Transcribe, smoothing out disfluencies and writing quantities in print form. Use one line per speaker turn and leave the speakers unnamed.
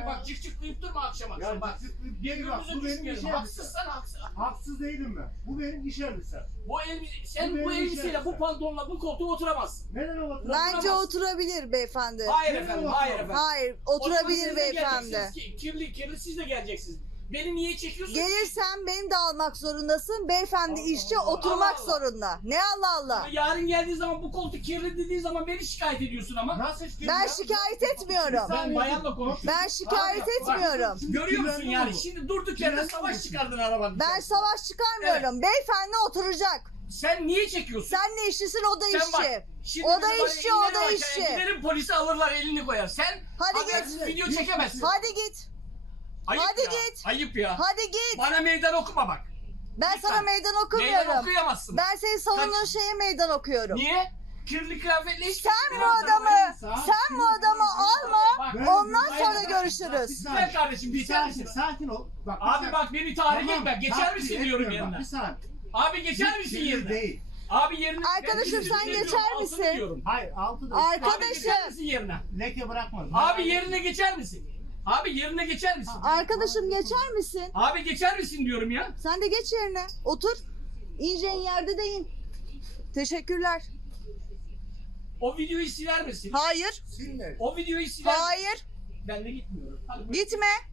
bak cık cıklayıp durma akşam akşam.
Ya
Bak.
değil bak, bu benim iş elbisem.
Haksızsan haksız.
Haksız değilim ben. Bu benim iş elbisem.
Sen bu elbiseyle, bu pantolonla bu koltuğa oturamazsın.
Neden o
Bence oturabilir beyefendi.
Hayır efendim, hayır efendim.
Hayır, oturabilir
Siz de
beyefendi.
geleceksiniz. Kirli siz de geleceksiniz. Beni niye çekiyorsun?
Gelirsen beni de almak zorundasın. Beyefendi
Allah
işçi
Allah.
oturmak
Allah Allah.
zorunda. Ne Allah Allah.
Ama yarın geldiği zaman bu koltuk kirli dediği zaman beni şikayet ediyorsun ama.
Nasıl
Ben şikayet etmiyorum.
Ben bayanla konuşuyorum.
Ben şikayet
Abi, bak,
etmiyorum.
Görüyor musun
Güvenli
yani?
olun.
Şimdi durduk yere
Güvenli
savaş
olun.
çıkardın arabanın.
Ben savaş çıkarmıyorum. Beyefendi oturacak.
Sen niye çekiyorsun?
Sen ne işçisin, o da
Sen bak,
işçi.
şimdi
O da
bana
işçi,
ileri
o da
bak,
işçi.
Giderim polisi alırlar, elini koyar. Sen
Hadi
habersiz
git.
video çekemezsin.
Hadi git.
Ayıp
hadi
ya.
git.
Ayıp ya.
Hadi git.
Bana meydan okuma bak.
Ben
Lütfen.
sana meydan
Meydan
okumuyorum.
okuyamazsın.
Ben senin savunduğun
Kaç-
şeye meydan okuyorum.
Niye? Kirli kıyafetle hiç
Sen bu adamı alma.
Bak,
Ondan
hayır,
sonra
hayır,
görüşürüz.
Güzel kardeşim, geçer misin?
Sakin ol. Bak,
Abi bak beni tahrik etme. Geçer misin diyorum
yerine.
yerine.
Bir saniye.
Abi geçer misin yerine?
Değil.
Abi yerine.
Arkadaşım,
ben
sen
yüzünü
geçer
diyorum, altını
misin?
diyorum.
Hayır, altı da.
Arkadaşım.
Abi geçer misin yerine?
Leke bırakmaz.
Abi yerine geçer misin? Abi yerine geçer misin?
Arkadaşım geçer misin?
Abi geçer misin diyorum ya.
Sen de geç yerine. Otur. İneceğin yerde de in. Teşekkürler.
O videoyu siler misin?
Hayır.
Sinir.
O videoyu siler misin?
Hayır.
Ben de gitmiyorum. Hadi buyur.
Gitme.